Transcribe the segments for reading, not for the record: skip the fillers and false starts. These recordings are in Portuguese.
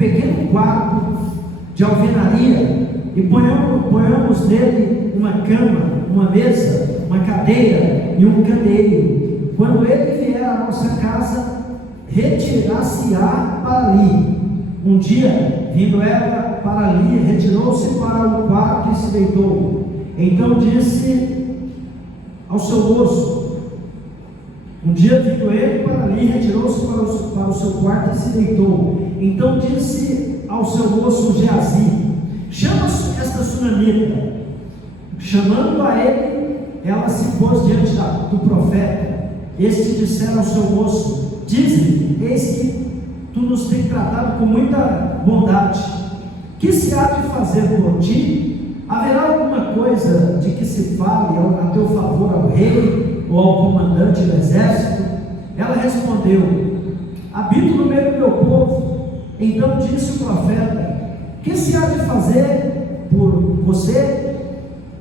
pequeno quarto de alvenaria e ponhamos nele uma cama, uma mesa, uma cadeira e um candeeiro. Quando ele vier à nossa casa, retirar-se-á para ali. Um dia, vindo ela para ali, retirou-se para o quarto e se deitou. Então disse ao seu moço, um dia vindo ele para ali, retirou-se para o seu quarto e se deitou. Então disse ao seu moço Geazi: chama esta sunamita. Chamando a ele, ela se pôs diante do profeta. Este dissera ao seu moço: diz-lhe, eis que tu nos tens tratado com muita bondade. Que se há de fazer por ti? Haverá alguma coisa de que se fale a teu favor ao rei ou ao comandante do exército? Ela respondeu: habito no meio do meu povo. Então disse o profeta: que se há de fazer por você?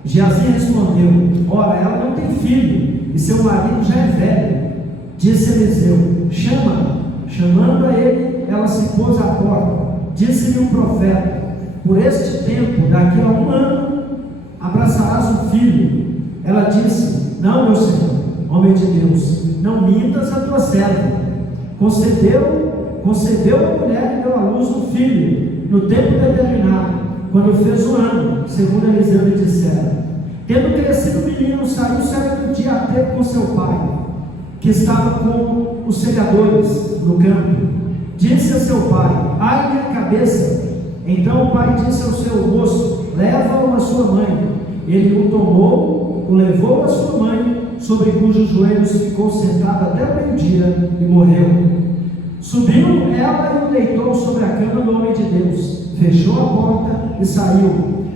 Geazi respondeu: ora, ela não tem filho e seu marido já é velho. Disse Eliseu: chama-a. Chamando a ele, ela se pôs à porta. Disse-lhe o profeta: por este tempo, daqui a 1 ano, abraçarás um filho. Ela disse: não, meu senhor, homem de Deus, não mintas a tua serva. Concedeu a mulher e deu à luz um filho, no tempo determinado, quando fez 1 ano, segundo Eliseu lhe dissera. Tendo crescido o menino, saiu certo dia a ter com seu pai, que estava com os segadores no campo. Disse a seu pai: ai minha cabeça. Então o pai disse ao seu moço: leva-o à sua mãe. Ele o tomou, o levou à sua mãe, sobre cujos joelhos ficou sentado até o meio-dia e morreu. Subiu ela e o deitou sobre a cama do homem de Deus, fechou a porta e saiu.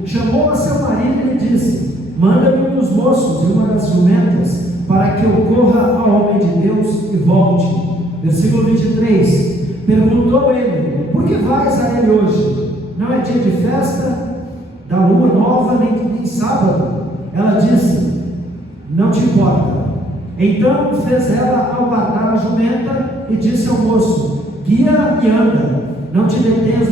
Chamou a seu marido e lhe disse: manda-me um dos moços e uma das jumentas, para que eu corra ao homem de Deus e volte. Versículo 23. Perguntou ele: por que vais a ele hoje? Não é dia de festa, da lua nova, nem sábado. Ela disse: não te importa. Então fez ela albardar a jumenta e disse ao moço: guia e anda, não te detenhas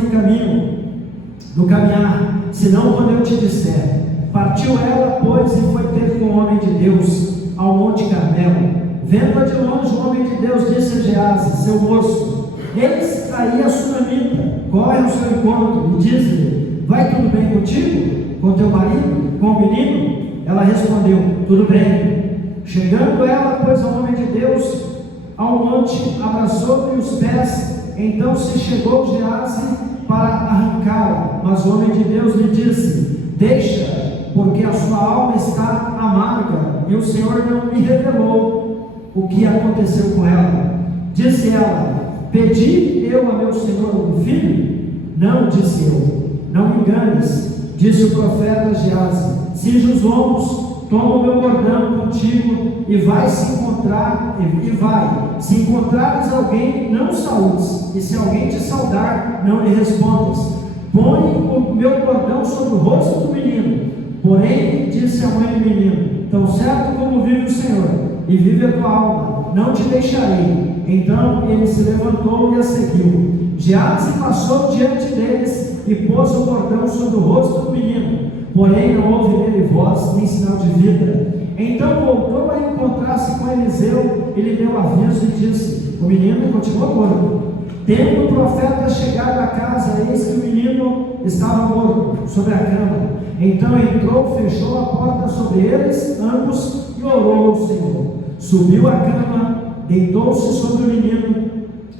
no caminhar, senão quando eu te disser. Partiu ela, pois, e foi ter com o homem de Deus ao Monte Carmelo. Vendo-a de longe, o homem de Deus disse a Geazi, seu moço: eis aí a sunamita, corre ao seu encontro e diz-lhe: vai tudo bem contigo? Com teu marido? Com o menino? Ela respondeu: tudo bem. Chegando ela, pois, ao homem de Deus ao monte, abraçou-lhe os pés. Então se chegou Geazi para arrancá-la, mas o homem de Deus lhe disse: deixa, porque a sua alma está amarga, e o Senhor não me revelou o que aconteceu com ela. Disse ela: pedi eu a meu senhor um filho? Não, disse eu. Não me enganes, disse o profeta Geazi: cinge os ombros, toma o meu bordão contigo e vai se encontrar, se encontrares alguém, não saúdes, e se alguém te saudar, não lhe respondas. Põe o meu bordão sobre o rosto do menino. Porém, disse a mãe do menino: tão certo como vive o Senhor, e vive a tua alma, não te deixarei. Então ele se levantou e a seguiu. Geazi passou diante deles e pôs o bordão sobre o rosto do menino. Porém não houve nele voz, nem sinal de vida. Então voltou a encontrar-se com Eliseu e lhe deu aviso e disse: o menino continuou morto. Tendo o profeta chegado à casa, eis que o menino estava morto sobre a cama. Então entrou, fechou a porta sobre eles ambos e orou ao Senhor. Subiu à cama, deitou-se sobre o menino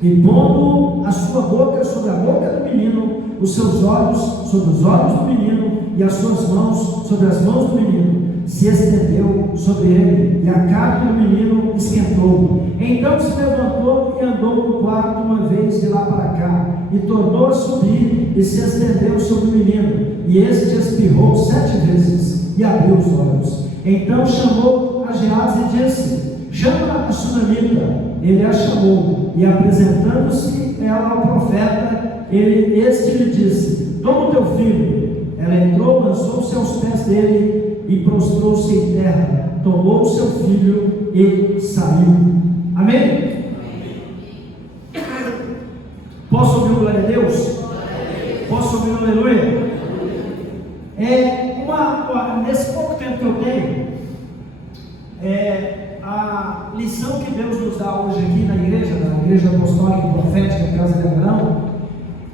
e, pondo a sua boca sobre a boca do menino, os seus olhos sobre os olhos do menino e as suas mãos sobre as mãos do menino, se estendeu sobre ele, e a carne do menino esquentou. Então se levantou e andou no quarto uma vez de lá para cá, e tornou a subir e se estendeu sobre o menino, e este espirrou 7 vezes e abriu os olhos. Então chamou a Geazi e disse: chama a sunamita. Ele a chamou, e apresentando-se ela ao profeta, este lhe disse: toma o teu filho. Ela entrou, lançou-se aos pés dele e prostrou-se em terra, tomou o seu filho e saiu. Amém? Posso ouvir glória a Deus? ouvir um aleluia? Nesse pouco tempo que eu tenho, a lição que Deus nos dá hoje aqui na Igreja Apostólica e Profética Casa de Abraão,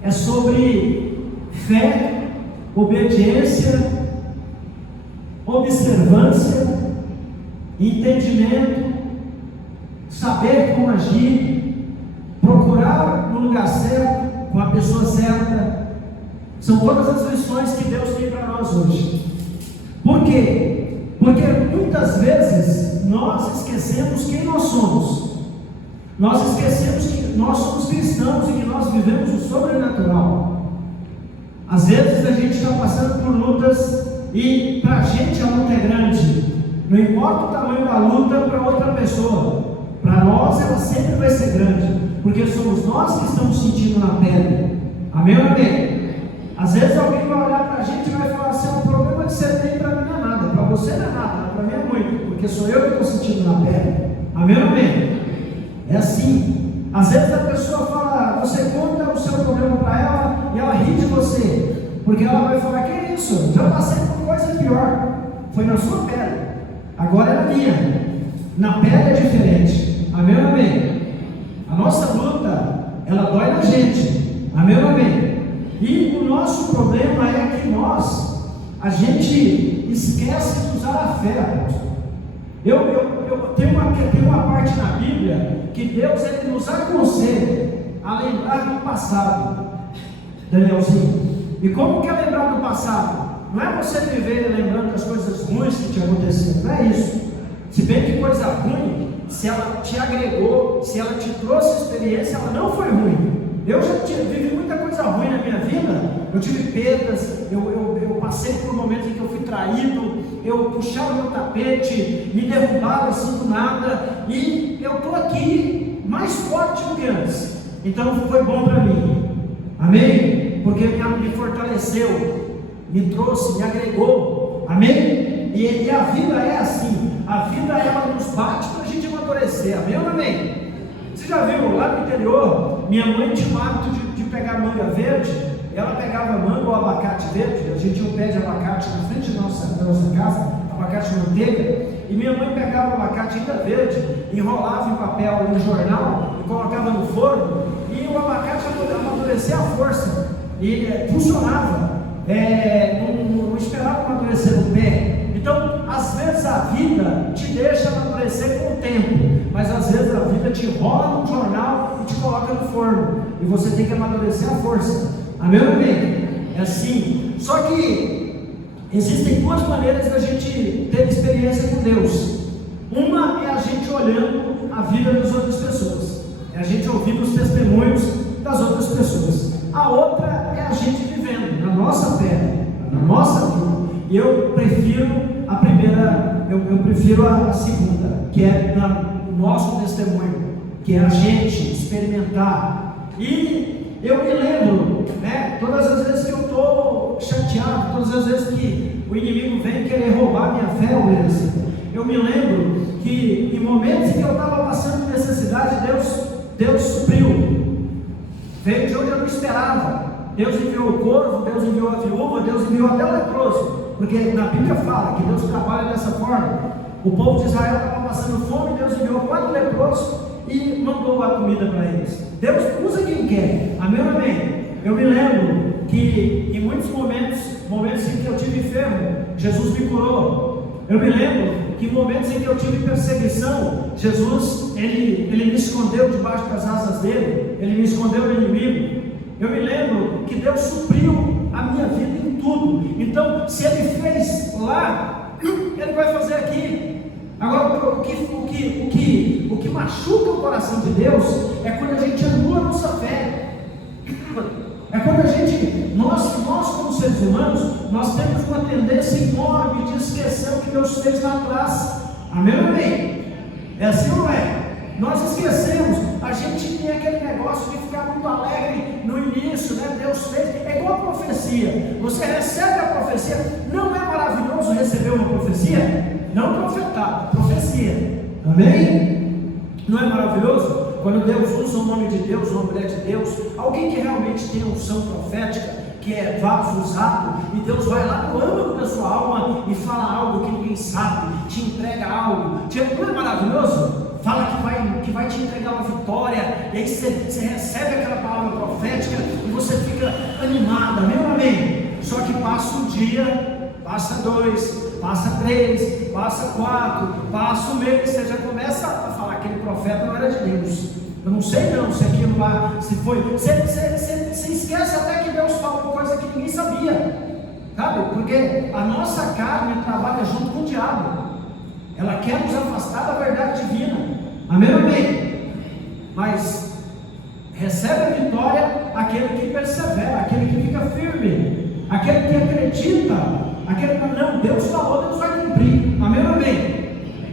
é sobre fé, obediência, observância, entendimento, saber como agir, procurar no lugar certo, com a pessoa certa. São todas as lições que Deus tem para nós hoje. Por quê? Porque muitas vezes nós esquecemos quem nós somos. Nós esquecemos que nós somos cristãos e que nós vivemos o sobrenatural. Às vezes a gente está passando por lutas e para a gente a luta é grande. Não importa o tamanho da luta para outra pessoa, para nós ela sempre vai ser grande, porque somos nós que estamos sentindo na pele. Amém ou amém? Às vezes alguém vai olhar para a gente e vai falar assim: o problema que você tem para mim não é nada, para você não é nada, para mim é muito, porque sou eu que estou sentindo na pele. Amém ou amém? É assim. Às vezes a pessoa fala, você conta o seu problema para ela e ela ri de você, porque ela vai falar: que é isso? Já passei por coisa pior, foi na sua pele, agora é na minha. Na pele é diferente. Amém ou amém? A nossa luta, ela dói na gente. Amém ou amém? E o nosso problema é que a gente esquece de usar a fé. Eu tenho uma parte na Bíblia que Deus nos aconselha a lembrar do passado, Danielzinho. E como que é lembrar do passado? Não é você viver lembrando das coisas ruins que te aconteceram, não é isso. Se bem que coisa ruim, se ela te agregou, se ela te trouxe experiência, ela não foi ruim. Eu já vivi muita coisa ruim na minha vida. Eu tive perdas, eu passei por momentos em que eu fui traído, eu puxava o meu tapete, me derrubava assim do nada, e eu estou aqui mais forte do que antes. Então foi bom para mim. Amém? Porque me fortaleceu, me trouxe, me agregou. Amém? E a vida é assim. A vida ela nos bate para a gente amadurecer. Amém ou amém? Você já viu lá no interior, minha mãe tinha o hábito de pegar manga verde. Ela pegava manga ou abacate verde. A gente tinha um pé de abacate na frente da nossa casa, abacate manteiga. E minha mãe pegava o abacate ainda verde, enrolava em papel no jornal e colocava no forno, e o abacate amadurecia a força e funcionava. Não esperava amadurecer no pé. Então, às vezes a vida te deixa amadurecer com o tempo, mas às vezes a vida te rola no jornal e te coloca no forno, e você tem que amadurecer a força. Amém ou amém? É assim. Só que existem duas maneiras da gente ter experiência com Deus. Uma é a gente olhando a vida das outras pessoas, é a gente ouvindo os testemunhos das outras pessoas. A outra é a gente vivendo na nossa pele, na nossa vida. E eu prefiro a primeira, eu prefiro a segunda, que é no nosso testemunho, que é a gente experimentar. E eu me lembro, todas as vezes que eu estou chateado, todas as vezes que o inimigo vem querer roubar minha fé, eu me lembro que em momentos em que eu estava passando necessidade, Deus supriu, veio de onde eu não esperava. Deus enviou o corvo, Deus enviou a viúva, Deus enviou até o leproso, porque na Bíblia fala que Deus trabalha dessa forma. O povo de Israel estava passando fome, Deus enviou 4 leprosos e mandou a comida para eles. Deus usa quem quer. Amém ou amém? Eu me lembro que em muitos momentos em que eu tive enfermo, Jesus me curou. Eu me lembro que em momentos em que eu tive perseguição, Jesus, ele me escondeu debaixo das asas dele, ele me escondeu do inimigo. Eu me lembro que Deus supriu a minha vida em tudo. Então, se Ele fez lá, Ele vai fazer aqui. Agora, o que machuca o coração de Deus é quando a gente anula a nossa fé. É quando nós como seres humanos, nós temos uma tendência enorme de esquecer o que Deus fez lá atrás. Amém ou amém? É assim ou não é? Nós esquecemos, a gente tem aquele negócio de ficar muito alegre no início, Deus fez, é igual a profecia. Você recebe a profecia, não é maravilhoso receber uma profecia? Não profetar, profecia. Amém? Não é maravilhoso? Quando Deus usa o nome de Deus, uma mulher de Deus, alguém que realmente tem unção profética, que é vaso usado, e Deus vai lá no âmago da sua alma e fala algo que ninguém sabe, te entrega algo. Não é maravilhoso? Fala que vai te entregar uma vitória, e aí você recebe aquela palavra profética e você fica animado, amém? Só que passa um dia, passa 2, passa 3, passa 4, passa um mês, você já começa a falar que aquele profeta não era de Deus. Eu não sei não se aquilo lá, se foi. Você esquece até que Deus falou coisa que ninguém sabia, sabe? Porque a nossa carne trabalha junto com o diabo. Ela quer nos afastar da verdade divina. Amém? Mas recebe a vitória aquele que persevera, aquele que fica firme, aquele que acredita, aquele que não, Deus falou, Deus vai cumprir. Amém?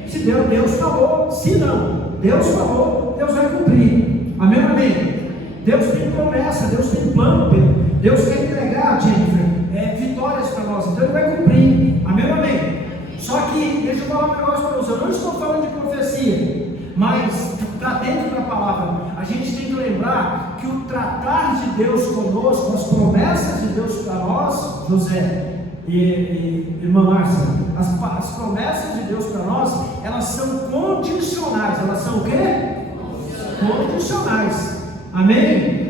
Se Deus falou, se não, Deus falou, Deus vai cumprir. Amém? Deus tem promessa, Deus tem plano, Deus quer entregar, Jennifer, vitórias para nós, então Ele vai cumprir. Amém? Só que, deixa eu falar um negócio para você, eu não estou falando de profecia, mas está dentro da palavra. A gente tem que lembrar que o tratar de Deus conosco, as promessas de Deus para nós, José e irmã Márcia, as promessas de Deus para nós, elas são condicionais. Elas são o quê? Condicionais. Amém?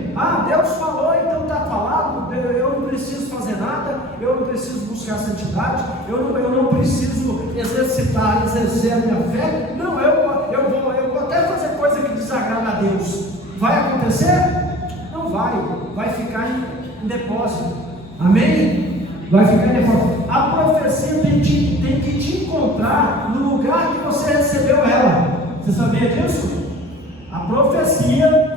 Deus falou, então está falado, eu não preciso fazer nada, eu não preciso buscar santidade, eu não preciso exercer a minha fé. Não, eu vou até fazer coisa que desagrada a Deus. Vai acontecer? Não vai ficar em depósito. Amém? Vai ficar em depósito. A profecia tem que te encontrar no lugar que você recebeu ela. Você sabia disso? A profecia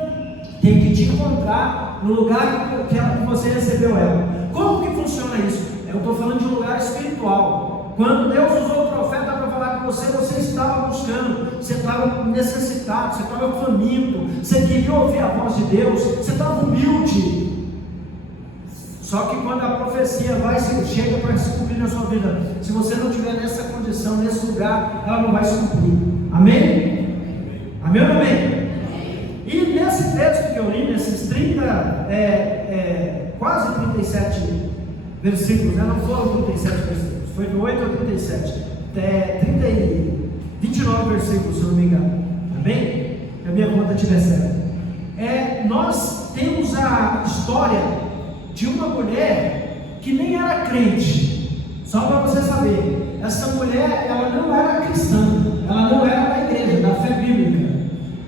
tem que te encontrar no lugar que você recebeu ela. Como que funciona isso? Eu estou falando de um lugar espiritual. Quando Deus usou o profeta para falar com você, você estava buscando, você estava necessitado, você estava faminto, você queria ouvir a voz de Deus, você estava humilde. Só que quando a profecia chega para se cumprir na sua vida, se você não estiver nessa condição, nesse lugar, ela não vai se cumprir. Amém? Amém ou não amém? E nesse texto que eu li, nesses 30, quase 37 versículos, não foram 37 versículos, foi do 8 ao 37, 29 versículos, se eu não me engano, amém? Que a minha conta estiver certa. Nós temos a história de uma mulher que nem era crente, só para você saber. Essa mulher, ela não era cristã, ela não era da igreja, da fé bíblica.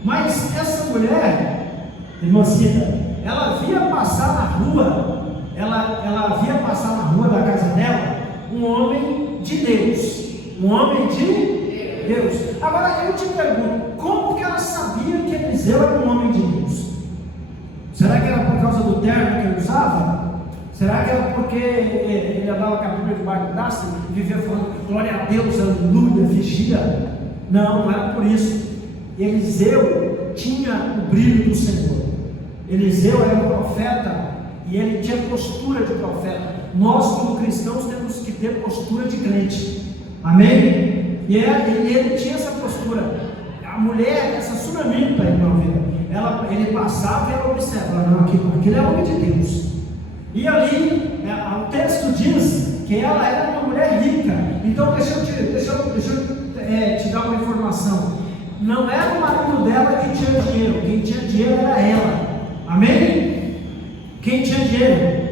Mas essa mulher, irmã Cida, ela via passar na rua, ela via passar na rua da casa dela um homem de Deus, um homem de Deus. Agora eu te pergunto, como que ela sabia que Eliseu era um homem de Deus? Será que era por causa do terno que ele usava? Será que era porque ele andava com a Bíblia debaixo do braço e vivia falando glória a Deus, aleluia, vigia? Não era por isso. Eliseu tinha o brilho do Senhor. Eliseu era um profeta e ele tinha postura de profeta. Nós, como cristãos, temos que ter postura de crente. Amém? E ele tinha essa postura. A mulher, essa sunamita, irmão, ele passava e ela observava, não, aquele é homem de Deus. E ali, o texto diz que ela era uma mulher rica. Então deixa eu te dar uma informação. Não era o marido dela que tinha dinheiro, quem tinha dinheiro era ela. Amém? Quem tinha dinheiro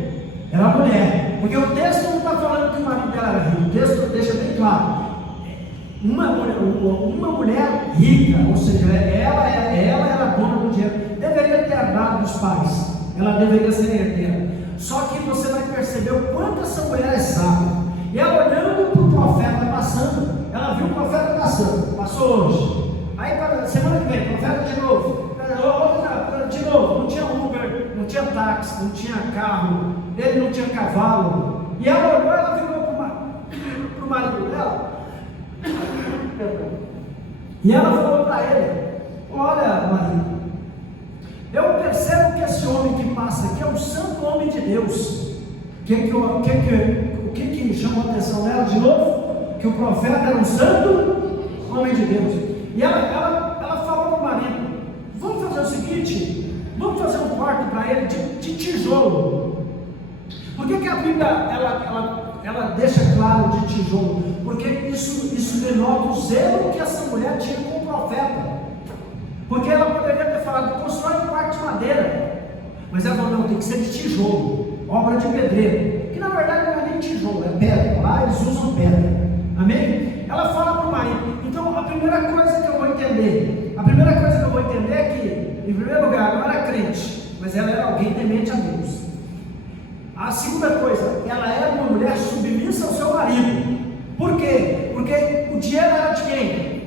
era a mulher. Porque o texto não está falando que o marido dela era rico, o texto deixa bem claro. Uma mulher rica, ou seja, ela era dona do dinheiro, deveria ter herdado dos pais, ela deveria ser herdeira. Só que você vai perceber o quanto essa mulher é sábia. E ela olhando para o profeta passando, ela viu o profeta passando, passou hoje. Aí semana que vem, profeta de novo, não tinha Uber, não tinha táxi, não tinha carro, ele não tinha cavalo. E ela olhou, ela virou para o marido dela. E ela falou para ele: olha, marido, eu percebo que esse homem que passa aqui é um santo homem de Deus. O que chamou a atenção dela de novo? Que o profeta era um santo homem de Deus. E ela falou para o marido: vamos fazer o seguinte, vamos fazer um quarto para ele de tijolo. que a Bíblia ela deixa claro de tijolo? Porque isso denota o zelo que essa mulher tinha com o profeta. Porque ela poderia ter falado, constrói um quarto de madeira, mas ela falou, não, tem que ser de tijolo, obra de pedreiro, que na verdade não é nem tijolo, é pedra. Lá eles usam pedra. Amém? Ela fala para o marido. Então a primeira coisa que eu vou entender é que, em primeiro lugar, ela não era crente, mas ela era alguém temente a Deus. A segunda coisa, ela era uma mulher submissa ao seu marido. Por quê? Porque o dinheiro era de quem?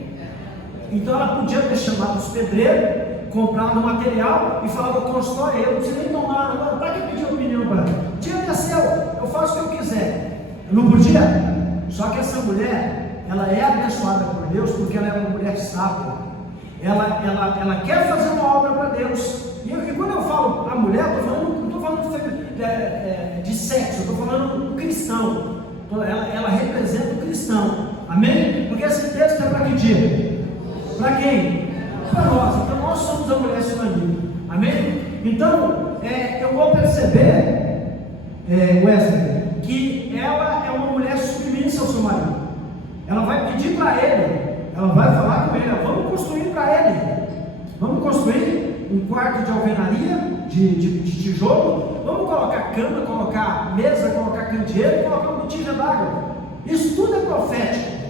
Então ela podia ter chamado os pedreiros, comprado o material e falado, constrói, eu não preciso nem tomar, agora para que pedir opinião para ela? O dinheiro é seu, eu faço o que eu quiser. Eu não podia? Só que essa mulher, ela é abençoada por Deus porque ela é uma mulher sábia. Ela quer fazer uma obra para Deus. E quando eu falo a mulher, não estou falando de sexo, eu estou falando do cristão. Ela representa o cristão. Amém? Porque esse texto é para que dia? Para quem? Para nós. Então nós somos a mulher sinônima. Amém? Então, eu vou perceber, Wesley, que ela é uma mulher submissa ao seu marido. Ela vai pedir para ele, ela vai falar com ele, vamos construir para ele. Vamos construir um quarto de alvenaria, de tijolo, vamos colocar cama, colocar mesa, colocar candeeiro, colocar uma botija d'água. Isso tudo é profético.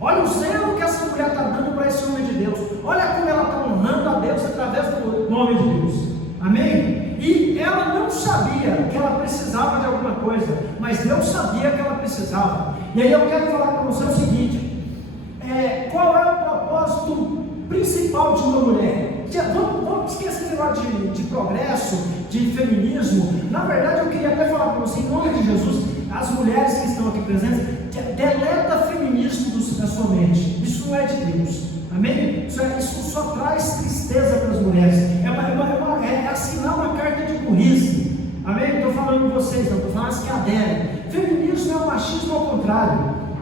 Olha o zelo que essa mulher está dando para esse homem de Deus. Olha como ela está honrando a Deus através do nome de Deus. Amém? E ela não sabia que ela precisava de alguma coisa, mas Deus sabia que ela precisava. E aí eu quero falar para você o seguinte: qual é o propósito principal de uma mulher? Vamos esquecer esse negócio de progresso, de feminismo. Na verdade, eu queria até falar para você, em nome de Jesus, as mulheres que estão aqui presentes, deleta feminismo da sua mente. Isso não é de Deus. Amém? Isso só traz tristeza para as mulheres. É assinar uma carta de burrice. Amém? Não estou falando de vocês, não, estou falando as que aderem. Feminismo é o machismo ao contrário.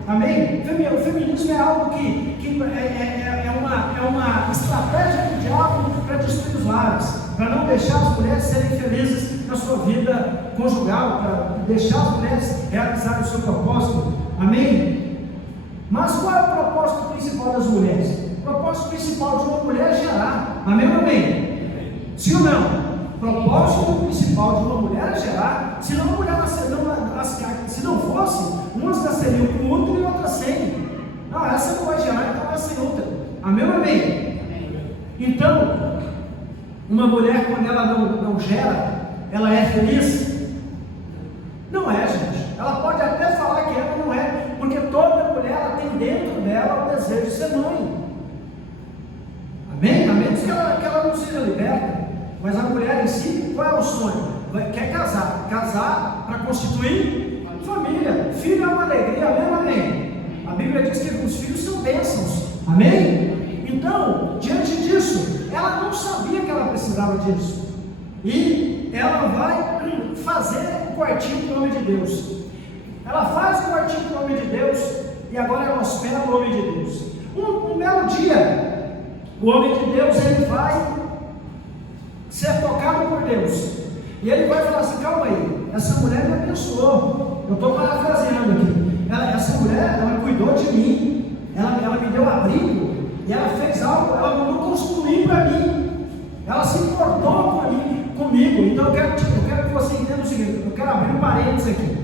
Amém? O feminismo é algo que é uma estratégia do diabo para destruir os lares, para não deixar as mulheres serem felizes na sua vida conjugal, para deixar as mulheres realizarem o seu propósito. Amém? Mas qual é o propósito principal das mulheres? O propósito principal de uma mulher é gerar. Amém ou amém? Sim ou não? O propósito principal de uma mulher é gerar. Se não fosse, umas nasceriam com útero e outras sem. Não, essa não vai gerar, então vai sem útero. Amém ou amém? Então, uma mulher, quando ela não gera, ela é feliz? Não é, gente. Ela pode até falar que ela não é, porque toda mulher ela tem dentro dela o desejo de ser mãe. Amém? A menos que ela não seja liberta. Mas a mulher em si, qual é o sonho? Quer casar. Casar para constituir família. Filho é uma alegria, amém ou amém? A Bíblia diz que os filhos são bênçãos. Amém? Então, diante disso, ela não sabia que ela precisava disso. E ela vai fazer o quartinho do nome de Deus. Ela faz o quartinho do nome de Deus e agora ela hospeda o nome de Deus. Um belo dia, o homem de Deus ele vai ser tocado por Deus. E ele vai falar assim: calma aí, essa mulher me abençoou. Eu estou parafraseando aqui. Essa mulher, ela cuidou de mim, ela me deu abrigo, e ela fez algo, ela mandou construir para mim, ela se importou comigo. Então eu quero que você entenda o seguinte: eu quero abrir um parênteses aqui.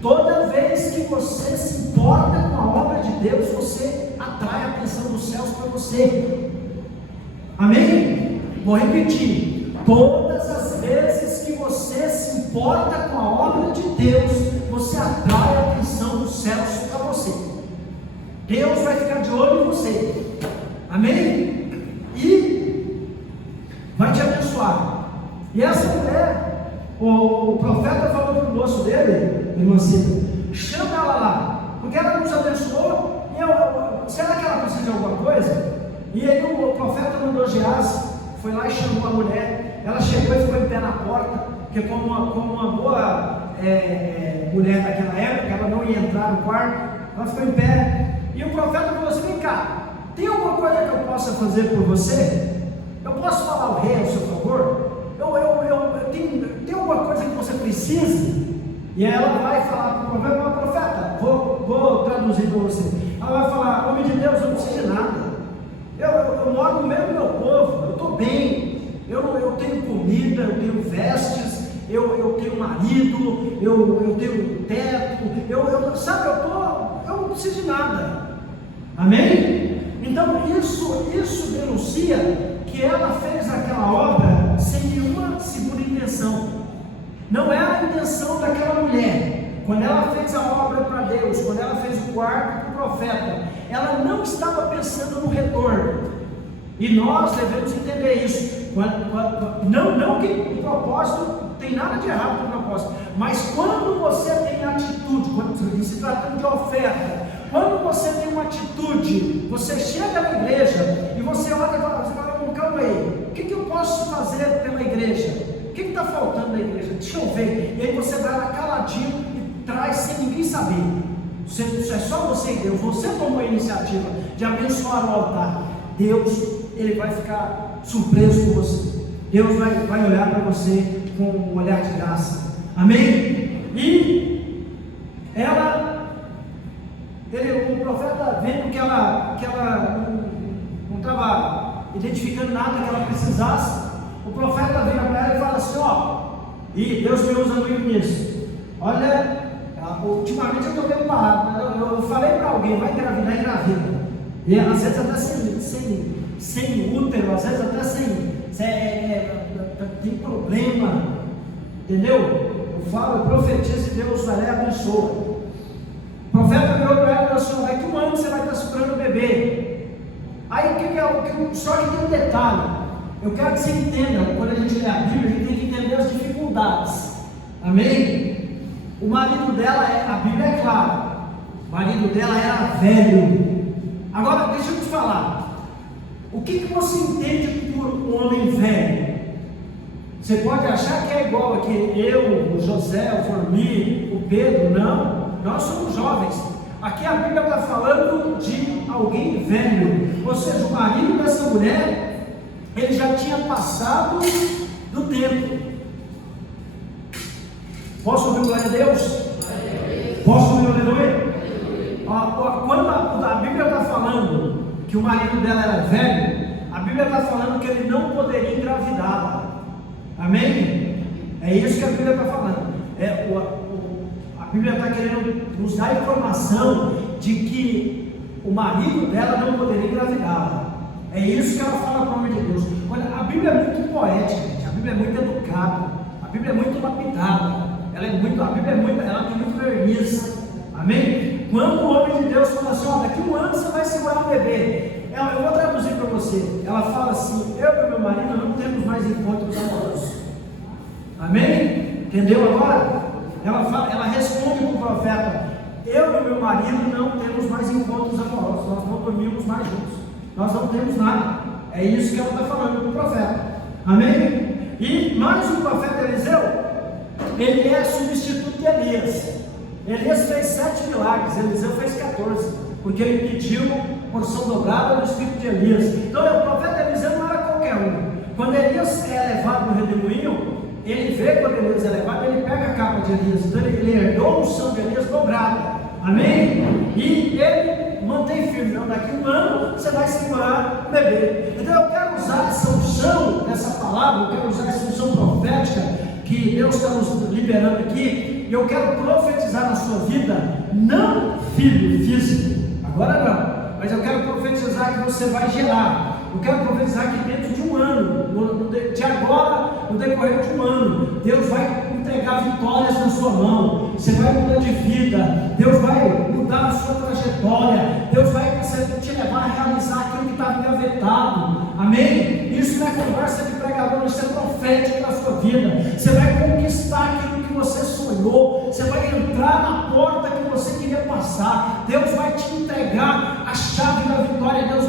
Toda vez que você se importa com a obra de Deus, você atrai a atenção dos céus para você. Amém? Vou repetir: todas as vezes que você se importa com a obra de Deus, você atrai a atenção dos céus para você. Deus vai ficar de olho em você. Amém? E vai te abençoar. E essa mulher, o profeta falou para o moço dele, irmã Cida, chama ela lá, porque ela nos abençoou. E será que ela precisa de alguma coisa? E aí o profeta mandou Geazi, foi lá e chamou a mulher. Ela chegou e ficou em pé na porta, porque como uma boa mulher daquela época, ela não ia entrar no quarto, ela ficou em pé. E o profeta falou assim: vem cá, tem alguma coisa que eu possa fazer por você? Eu posso falar ao rei ao seu favor? Tem alguma coisa que você precise? E ela vai falar para o profeta: profeta, vou traduzir para você. Ela vai falar: homem de Deus, eu não preciso de nada. Eu moro no meio do meu povo, eu estou bem, eu tenho comida, eu tenho vestes, eu tenho marido, eu tenho teto, eu não preciso de nada. Amém? Então isso denuncia que ela fez aquela obra sem nenhuma segunda intenção. Não era a intenção daquela mulher. Quando ela fez a obra para Deus, quando ela fez o quarto para o profeta, ela não estava pensando no retorno. E nós devemos entender isso. Não que o propósito tem nada de errado com o propósito, mas quando você tem atitude, quando se tratando de oferta, quando você tem uma atitude, você chega na igreja e você olha e fala: calma aí, o que eu posso fazer pela igreja? O que está faltando na igreja? Deixa eu ver. E aí você vai lá caladinho e traz sem ninguém saber. É só você e Deus. Você tomou a iniciativa de abençoar o altar. Deus, Ele vai ficar surpreso com você. Deus vai olhar para você com um olhar de graça. Amém? E o profeta, vendo que ela não estava identificando nada que ela precisasse, o profeta vira para ela e fala assim: e Deus me usa muito nisso. Olha, ultimamente eu estou bem parado, mas eu falei para alguém: vai engravidar, engravida. E às vezes até sem útero, às vezes até tem problema, entendeu? Eu falo, eu profetizo e Deus vai lá e abençoa. O profeta virou para ela e falou assim: daqui um ano você vai estar segurando o bebê. Aí só que tem um detalhe. Eu quero que você entenda, quando a gente lê a Bíblia, a gente tem que entender as dificuldades. Amém? O marido dela, a Bíblia é clara, o marido dela era velho. Agora, deixa eu te falar, o que você entende por um homem velho? Você pode achar que é igual aqui, eu, o José, o Formi, o Pedro. Não, nós somos jovens. Aqui a Bíblia está falando de alguém velho, ou seja, o marido dessa mulher, ele já tinha passado do tempo. Posso ouvir glória a Deus? Posso ouvir aleluia? Quando a Bíblia está falando que o marido dela era velho, a Bíblia está falando que ele não poderia engravidá-la. Amém? É isso que a Bíblia está falando. A Bíblia está querendo nos dar informação de que o marido dela não poderia engravidá-la. É isso que ela fala para o homem de Deus. Olha, a Bíblia é muito poética, gente. A Bíblia é muito educada, a Bíblia é muito lapidada, a Bíblia ela tem muito verniz. Amém? Quando o homem de Deus fala assim: daqui um ano você vai segurar um bebê, eu vou traduzir para você. Ela fala assim: eu e meu marido não temos mais encontros amorosos. Amém? Entendeu agora? Ela responde para o profeta: eu e meu marido não temos mais encontros amorosos, nós não dormimos mais juntos. Nós não temos nada. É isso que ela está falando para o profeta. Amém? Mas o profeta Eliseu, ele é substituto de Elias. Elias fez 7 milagres, Eliseu fez 14, porque ele pediu porção dobrada do espírito de Elias. Então o profeta Eliseu não era qualquer um. Quando Elias é levado no redemoinho, ele vê quando Elias é levado, ele pega a capa de Elias. Então ele herdou a unção de Elias dobrada. Amém? E ele mantém firme. Então, daqui um ano você vai segurar o bebê. Então eu quero usar essa unção, essa palavra, eu quero usar essa unção profética que Deus está nos liberando aqui. E eu quero profetizar na sua vida, não filho físico, agora não, mas eu quero profetizar que você vai gerar. Eu quero profetizar que dentro de um ano, de agora, no decorrer de um ano, Deus vai entregar vitórias na sua mão. Você vai mudar de vida, Deus vai mudar a sua trajetória, Deus vai te levar a realizar aquilo que estava engavetado. Amém? Isso não é conversa de pregador, isso é profético na sua vida. Você vai conquistar aquilo que você sonhou, você vai entrar na porta que você queria passar. Deus vai te entregar a chave da vitória, Deus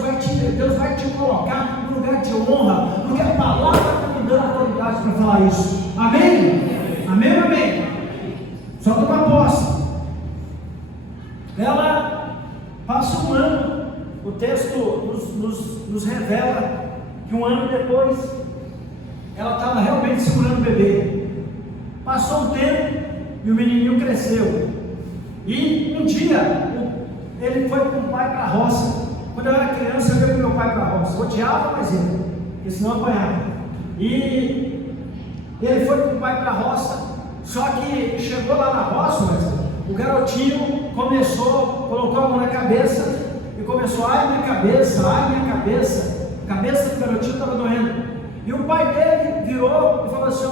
vai te colocar no lugar de honra, porque a palavra está me dando autoridade para falar isso. Amém? Amém, amém. Só toma posse. Ela passa um ano, o texto nos revela que um ano depois ela estava realmente segurando o bebê. Passou um tempo, E o menininho cresceu. E um dia, ele foi com o pai para a roça. Quando eu era criança, eu ia com meu pai para a roça. Odiava, mas ia, porque senão apanhava. E ele foi com o pai para a roça. Só que chegou lá na roça, o garotinho colocou a mão na cabeça e começou: ai minha cabeça, ai minha cabeça. A cabeça do garotinho estava doendo. E o pai dele virou e falou assim: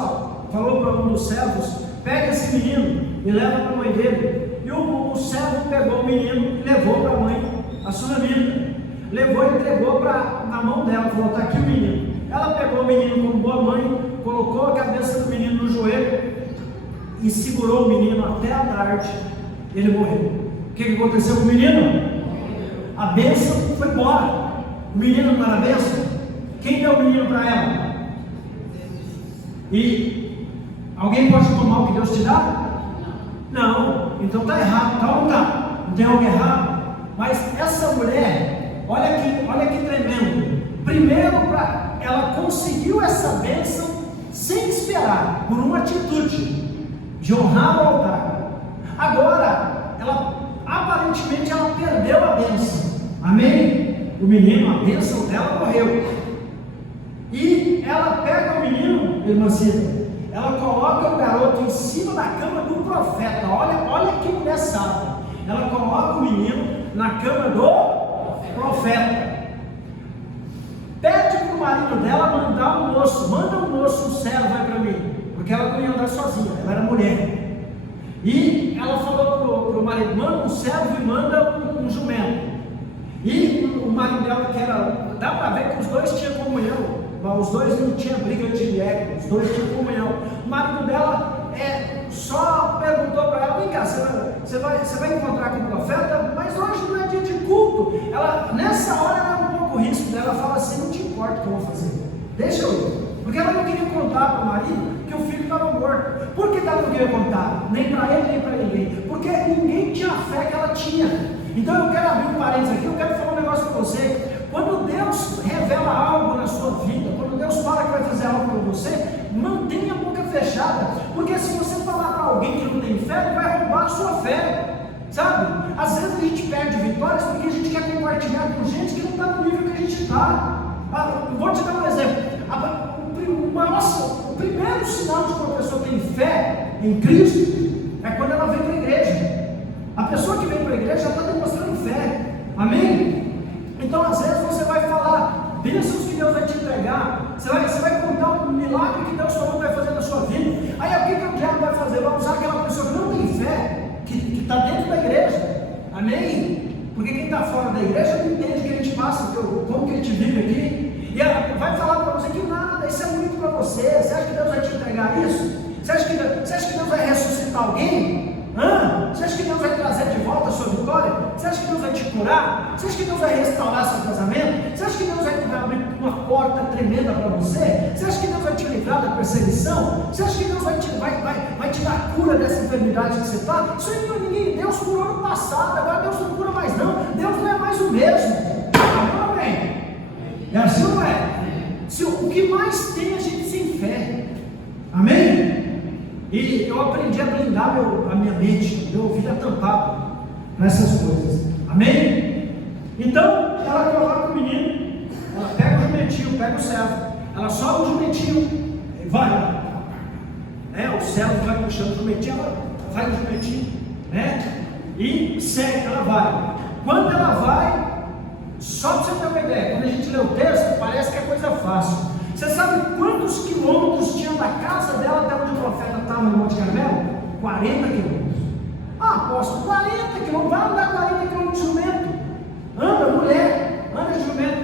falou para um dos servos: pega esse menino e leva para a mãe dele. E o servo pegou o menino e levou para a mãe, a sunamita. Levou e entregou na mão dela, falou: está aqui o menino. Ela pegou o menino como boa mãe, colocou a cabeça do menino no joelho e segurou o menino até a tarde. Ele morreu. O que aconteceu com o menino? A bênção foi embora. O menino não era bênção? Quem deu o menino para ela? E alguém pode tomar o que Deus te dá? Não. Então está errado. Tá ou não está? Não tem algo errado? Mas essa mulher, olha que tremendo. Primeiro, ela conseguiu essa bênção sem esperar, por uma atitude de honrar o altar. Agora, aparentemente ela perdeu a bênção. Amém? O menino, a bênção dela morreu. E ela pega o menino, irmã Cida, ela coloca o garoto em cima da cama do profeta. Olha que mulher sábia. Ela coloca o menino na cama do profeta. Pede para o marido dela mandar um moço. Manda um moço, um servo vai para mim. Porque ela não ia andar sozinha, ela era mulher. E ela falou para o marido: manda um servo e manda um jumento. E o marido dela, dá para ver que os dois tinham comunhão. Os dois não tinham briga de ego, os dois tinham comunhão. O marido dela só perguntou para ela: vem cá, você vai encontrar com o profeta, mas hoje não é dia de culto. Nessa hora ela era um pouco risco dela. Ela fala assim: não te importa o que eu vou fazer, deixa eu ir. Porque ela não queria contar para o marido que o filho estava morto. Por que ela não queria contar? Nem para ele, nem para ninguém. Porque ninguém tinha a fé que ela tinha. Então eu quero abrir um parênteses aqui, eu quero falar um negócio para você. Quando Deus revela algo na sua vida, quando Deus fala que vai fazer algo para você, mantenha a boca fechada. Porque se você falar para alguém que não tem fé, ele vai roubar a sua fé. Sabe? Às vezes a gente perde vitórias porque a gente quer compartilhar com gente que não está no nível que a gente está. Vou te dar um exemplo. O primeiro sinal de que uma pessoa tem fé em Cristo é quando ela vem para a igreja. A pessoa que vem para a igreja já está demonstrando fé. Amém? Então às vezes você vai falar bênçãos que Deus vai te entregar. Você vai contar um milagre que Deus falou que vai fazer na sua vida. Aí o que o diabo vai fazer? Vai usar aquela pessoa que não tem fé, que está dentro da igreja. Amém? Porque quem está fora da igreja não entende o que a gente passa, como que a gente vive aqui. E ela vai falar para você que nada, isso é muito para você. Você acha que Deus vai te entregar isso? Você acha que Deus vai ressuscitar alguém? Você acha que Deus vai trazer de volta a sua vitória? Você acha que Deus vai te curar? Você acha que Deus vai restaurar seu casamento? Você acha que Deus vai abrir uma porta tremenda para você? Você acha que Deus vai te livrar da perseguição? Você acha que Deus vai te dar cura dessa enfermidade que você está? Isso aí não é ninguém. Deus curou no passado, agora Deus não cura mais não. Deus não é mais o mesmo. Amém? É assim ou não é? O que mais tem a gente sem fé. Amém? E eu aprendi a blindar a minha mente, meu ouvido é tampado para essas coisas. Amém? Então, ela coloca o menino, ela pega o jumentinho, pega o servo, ela sobe o jumentinho e vai. O servo vai puxando o jumentinho, ela vai no jumentinho, e segue, ela vai. Quando ela vai, só para você ter uma ideia, quando a gente lê o texto, parece que é coisa fácil. Você sabe quantos quilômetros tinha da casa dela até onde o profeta estava no Monte Carmelo? 40 quilômetros. Apóstolo, 40 quilômetros, vai andar 40 quilômetros de jumento. Anda, mulher, anda de jumento.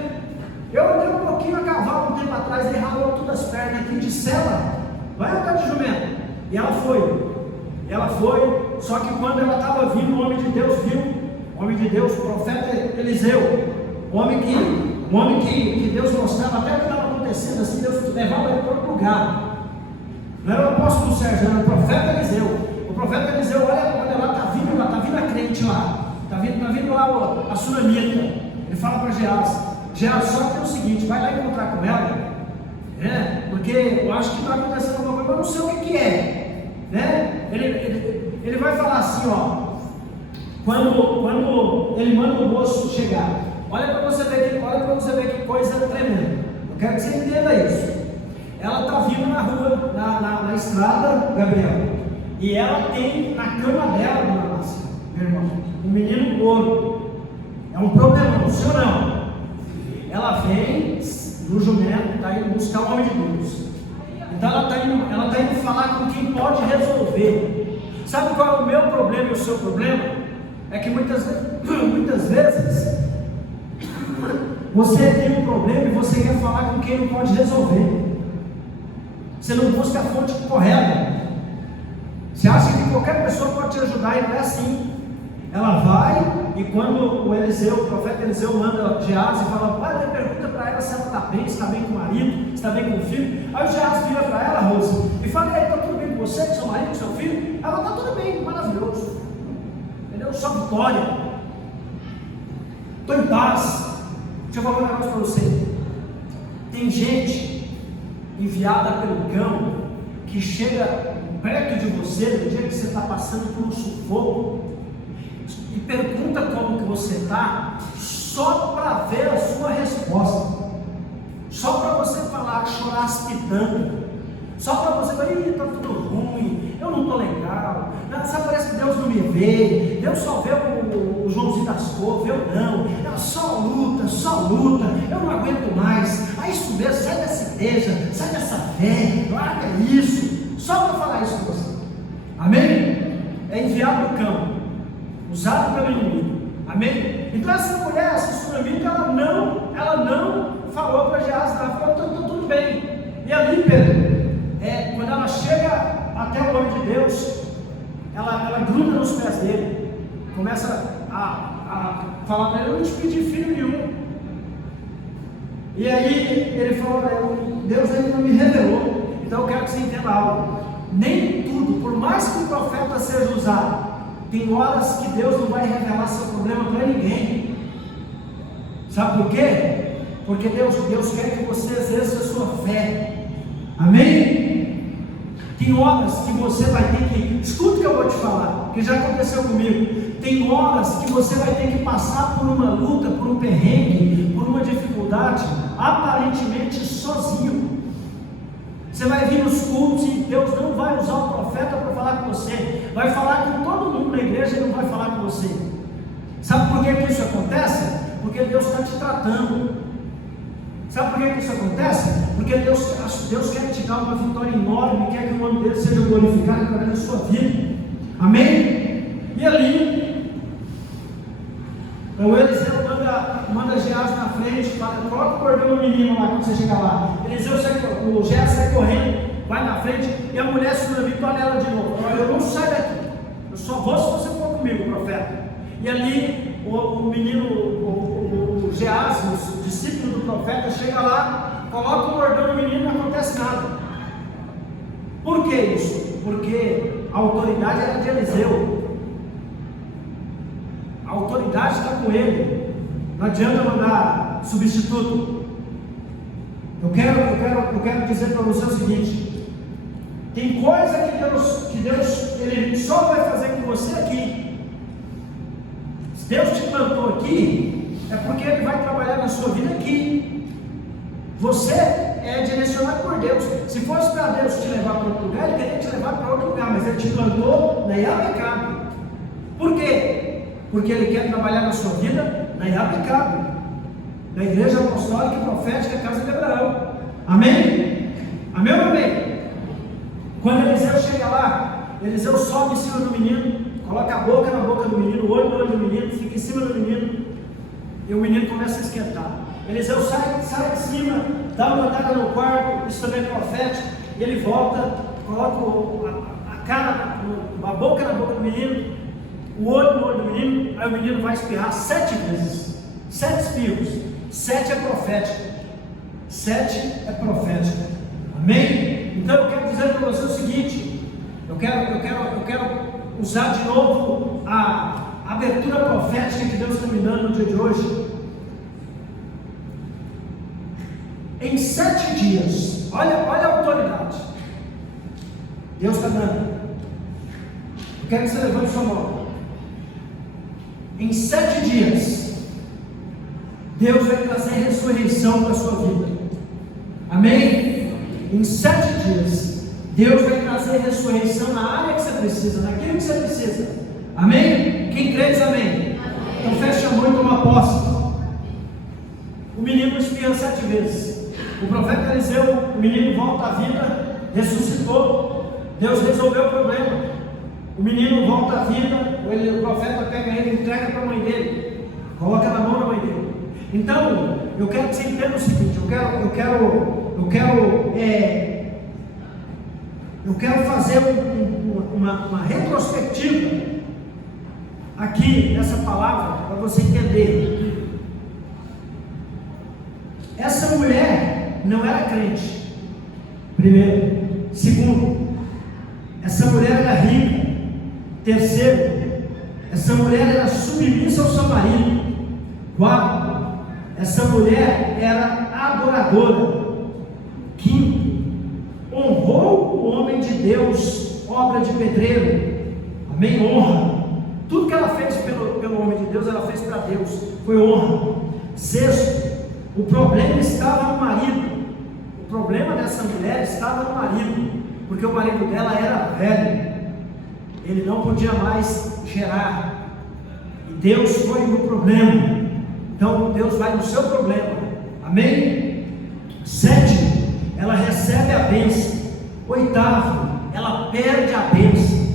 Eu andei um pouquinho a cavalo um tempo atrás, ele ralou todas as pernas aqui de cela. Vai andar de jumento. E ela foi, só que quando ela estava vindo, o homem de Deus viu. O homem de Deus, o profeta Eliseu. O homem que Deus mostrava até o que estava acontecendo, assim, Deus levava ele para outro lugar. Não era o apóstolo Sérgio, era o profeta Eliseu. O profeta Eliseu, olha lá, está vindo a crente lá, está vindo lá a sunamita. Ele fala para Geás, só que é o seguinte, vai lá encontrar com ela, porque eu acho que está acontecendo alguma coisa, mas eu não sei o que é, Ele vai falar assim, ó, quando ele manda o moço chegar, olha para você ver que coisa tremenda. Eu quero que você entenda isso. Ela está vindo na rua, na estrada, Gabriel, e ela tem na cama dela, dona Márcia, meu irmão, um menino gordo. É um problema, sim ou não? Ela vem no jumento, está indo buscar o homem de Deus. Então ela está indo falar com quem pode resolver. Sabe qual é o meu problema e o seu problema? É que muitas vezes você tem um problema e você quer falar com quem não pode resolver. Você não busca a fonte correta. Você acha que qualquer pessoa pode te ajudar e não é assim. Ela vai e quando o profeta Eliseu manda Geazi e fala, pergunta para ela se ela está bem, se está bem com o marido, se está bem com o filho. Aí o Geazi vira para ela, Rose, e fala, está tudo bem com você, com seu marido, com seu filho? Ela está tudo bem, maravilhoso. Entendeu? Só vitória. Estou em paz. Deixa eu falar um negócio para você. Tem gente enviada pelo cão que chega perto de você no dia que você está passando por um sufoco e pergunta como que você está, só para ver a sua resposta, só para você falar, chorar aspitando, só para você falar, está tudo ruim, eu não estou legal, sabe, parece que Deus não me vê, Deus só vê o Joãozinho das Couves, eu não, só luta, eu não aguento mais, é isso mesmo, sai dessa igreja, sai dessa fé, larga isso, só para falar isso para você, amém? É enviado o cão, usado pelo inimigo, amém? Então essa mulher, essa sunamita, ela não falou para Geazi, ela falou, está tudo bem. E ali, Pedro, quando ela chega até o homem de Deus, ela gruda nos pés dele, começa a falar para ele, eu não te pedi filho nenhum. E aí ele falou, Deus ainda não me revelou. Então eu quero que você entenda algo, nem tudo, por mais que o profeta seja usado, tem horas que Deus não vai revelar seu problema para ninguém. Sabe por quê? Porque Deus quer que você exerça a sua fé. Amém? Tem horas que você vai ter que, escuta o que eu vou te falar, que já aconteceu comigo. Tem horas que você vai ter que passar por uma luta, por um perrengue, por uma dificuldade, aparentemente sozinho. Você vai vir nos cultos e Deus não vai usar o profeta para falar com você, vai falar com todo mundo na igreja e não vai falar com você. Sabe por que isso acontece? Porque Deus está te tratando. Sabe por que isso acontece? Porque Deus quer te dar uma vitória enorme, quer que o nome dele seja glorificado através da sua vida. Amém? E ali, o Eliseu manda Geazi na frente, fala, coloca o cordão no menino lá quando você chegar lá. O Geazi sai correndo, vai na frente, e a mulher sunamita olha ela de novo. Eu não saio daqui, eu só vou se você for comigo, profeta. E ali o menino, o Geazi, o discípulo do profeta, chega lá, coloca o cordão no menino e não acontece nada. Por que isso? Porque a autoridade era de Eliseu. A autoridade está com ele. Não adianta mandar substituto. Eu quero dizer para você o seguinte: tem coisa que Deus ele só vai fazer com você aqui. Se Deus te plantou aqui, é porque Ele vai trabalhar na sua vida aqui. Você é direcionado por Deus. Se fosse para Deus te levar para outro lugar, Ele queria te levar para outro lugar, mas Ele te plantou na Iabecabe. Por quê? Porque Ele quer trabalhar na sua vida na Iabecabe, na Igreja Apostólica e Profética Casa de Abraão. Amém? Amém ou amém? Quando Eliseu chega lá, Eliseu sobe em cima do menino, coloca a boca na boca do menino, o olho no olho do menino, fica em cima do menino, e o menino começa a esquentar. Eliseu sai de cima, dá uma olhada no quarto, isso também é profético, e ele volta, coloca a boca na boca do menino, o olho no olho do menino, aí o menino vai espirrar 7 vezes, 7 espirros. 7 é profético, 7 é profético. Amém? Então eu quero dizer para você o seguinte: eu quero usar de novo a abertura profética que Deus está me dando no dia de hoje. Em 7 dias, olha a autoridade Deus está dando. quero que você levante sua mão. Em 7 dias, Deus vai trazer ressurreição para a sua vida. Amém? Em 7 dias, Deus vai trazer ressurreição na área que você precisa, naquilo que você precisa. Amém? Quem crê diz amém? Então fecha a mão e toma posse. O menino espirra 7 vezes. O profeta Eliseu, o menino volta à vida, ressuscitou. Deus resolveu o problema. O menino volta à vida, o profeta pega ele e entrega para a mãe dele, coloca na mão da mãe dele. Então, eu quero que você entenda o seguinte: eu quero fazer uma retrospectiva aqui nessa palavra para você entender. Essa mulher não era crente, primeiro. Segundo, essa mulher era rica. Terceiro, essa mulher era submissa ao seu marido. Quarto, essa mulher era adoradora. Quinto, honrou o homem de Deus, obra de pedreiro. Amém? Honra. Tudo que ela fez pelo homem de Deus, ela fez para Deus. Foi honra. Sexto, o problema estava no marido. O problema dessa mulher estava no marido, porque o marido dela era velho. Ele não podia mais gerar. E Deus foi no problema. Então Deus vai no seu problema. Amém? Sétimo, ela recebe a bênção. Oitavo, ela perde a bênção.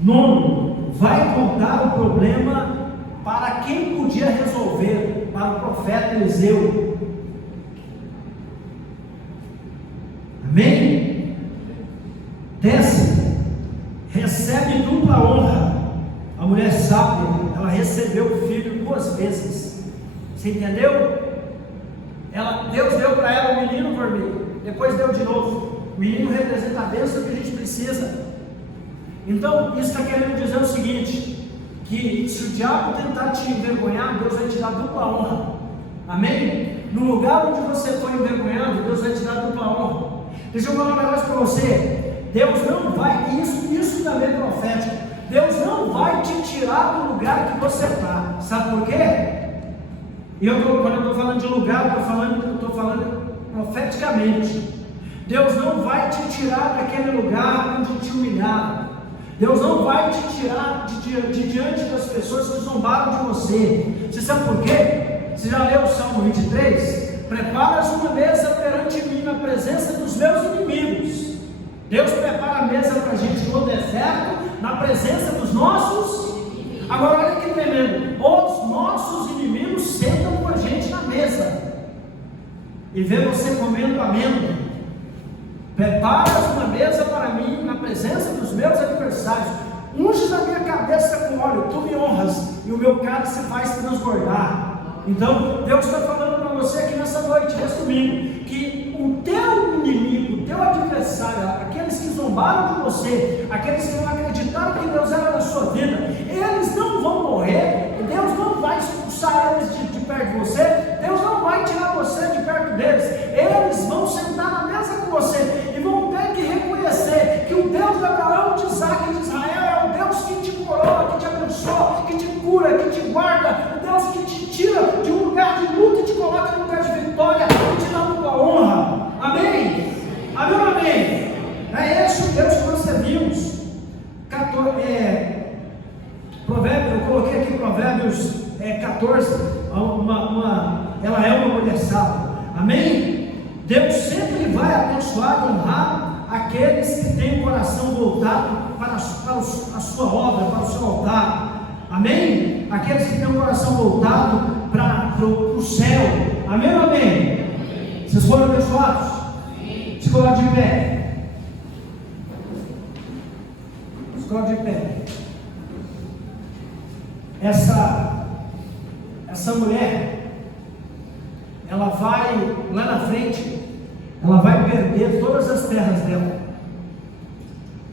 Nono, vai contar o problema para quem podia resolver, para o profeta Eliseu. Amém? Décimo, recebe dupla honra. A mulher sábia, ela recebeu o filho 2 vezes. Você entendeu? Deus deu para ela o menino vermelho, depois deu de novo. O menino representa a bênção que a gente precisa. Então, isso está querendo dizer o seguinte: que se o diabo tentar te envergonhar, Deus vai te dar dupla honra. Amém? No lugar onde você foi envergonhado, Deus vai te dar dupla honra. Deixa eu falar um negócio para você. Deus não vai, isso também é profético, Deus não vai te tirar do lugar que você está. Sabe por quê? Quando eu estou falando de lugar, eu estou falando profeticamente. Deus não vai te tirar daquele lugar onde te humilharam. Deus não vai te tirar de diante das pessoas que zombaram de você. Você sabe por quê? Você já leu o Salmo 23? Preparas uma mesa perante mim na presença dos meus inimigos. Deus prepara a mesa para a gente no deserto, na presença dos nossos. Agora olha que tremendo: os nossos inimigos sentam com a gente na mesa e vê você comendo amêndoa. Preparas uma mesa para mim na presença dos meus adversários. Unges a minha cabeça com óleo, tu me honras e o meu cálice faz transbordar. Então Deus está falando para você aqui nessa noite, resumindo, que o teu inimigo, o teu adversário, aqueles que zombaram de você, aqueles que não acreditaram que Deus era na sua vida, eles não vão morrer. Deus não vai expulsar eles de perto de você. Deus não vai tirar você de perto deles. Eles vão sentar na mesa com você e vão ter que reconhecer que o Deus de Abraão, de Isaac e de Israel é o Deus que te coroa, que te abençoa, que te cura, que te guarda, o Deus que te tira de um lugar de luta e te coloca em um lugar de vitória e te dá muita honra. Amém? Amém ou amém? É esse o Deus que nós servimos. Provérbios, eu coloquei aqui Provérbios 14, ela é uma mulher sábia. Amém? Deus sempre vai abençoar e honrar aqueles que têm o coração voltado para a sua obra, para o seu altar. Amém? Aqueles que têm o coração voltado para o céu. Amém ou amém? Vocês foram abençoados? Se coloca de pé. Se coloca de pé. Essa mulher, ela vai lá na frente, ela vai perder todas as terras dela,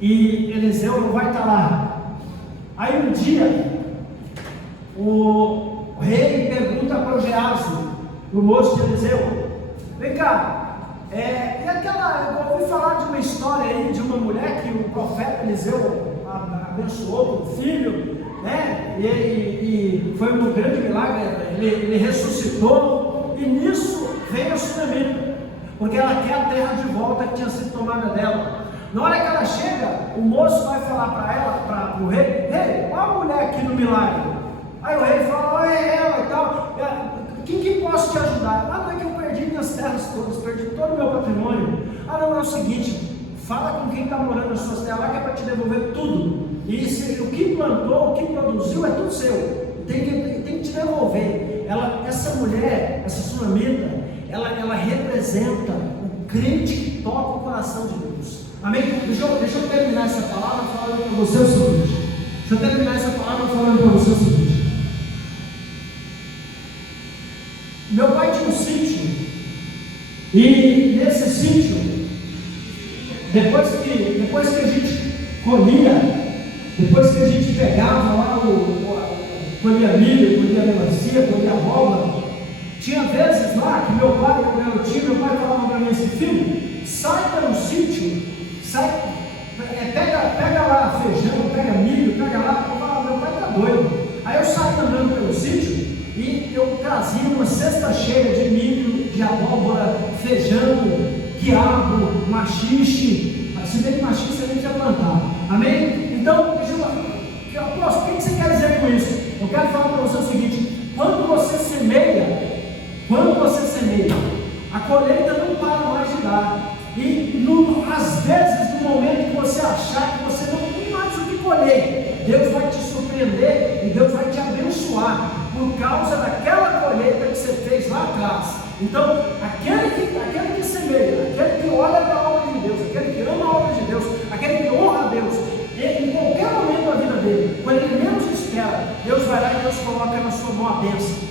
e Eliseu não vai estar lá. Aí um dia o rei pergunta para o Geazi, o moço de Eliseu: vem cá, eu ouvi falar de uma história aí de uma mulher que o profeta Eliseu, abençoou com o filho, né? E foi um grande milagre, ele ressuscitou, e nisso vem a sunamita, porque ela quer a terra de volta que tinha sido tomada dela. Na hora que ela chega, o moço vai falar para ela, para o rei: rei, olha a mulher aqui no milagre. Aí o rei fala: é ela e tal, quem que posso te ajudar? Ah, não, é que eu perdi minhas terras todas, perdi todo o meu patrimônio. Ah, não, é o seguinte, fala com quem está morando nas suas terras lá, que é para te devolver tudo. E o que plantou, o que produziu, é tudo seu. Tem que te devolver. Essa mulher, essa sunamita, ela representa o crente que toca o coração de Deus. Amém? Deixa eu terminar essa palavra falando para você o seguinte. Meu pai tinha um sítio, e nesse sítio, depois que a gente colhia, depois que a gente pegava lá, colhia milho, colhia melancia, colhia abóbora, tinha vezes lá que meu pai falava para mim assim: filho, sai para o sítio, pega lá feijão, pega milho, pega lá. Eu falava: meu pai está doido. Aí eu saí andando pelo sítio e eu trazia uma cesta cheia de milho, de abóbora, feijão, quiabo, machixe. Se bem que machixe a gente ia plantar. Amém? Então, apóstolo, o que você quer dizer com isso? Eu quero falar para você o seguinte: quando você semeia, a colheita não para mais de dar. E às vezes, no momento que você achar que você não tem mais o que colher, Deus vai te surpreender e Deus vai te abençoar por causa daquela colheita que você fez lá atrás. Então, aquele que semeia, aquele que olha para a obra de Deus, aquele que ama a obra de Deus, aquele que honra a Deus, em qualquer momento da vida dele, quando ele menos espera, Deus vai lá e Deus coloca na sua mão a bênção.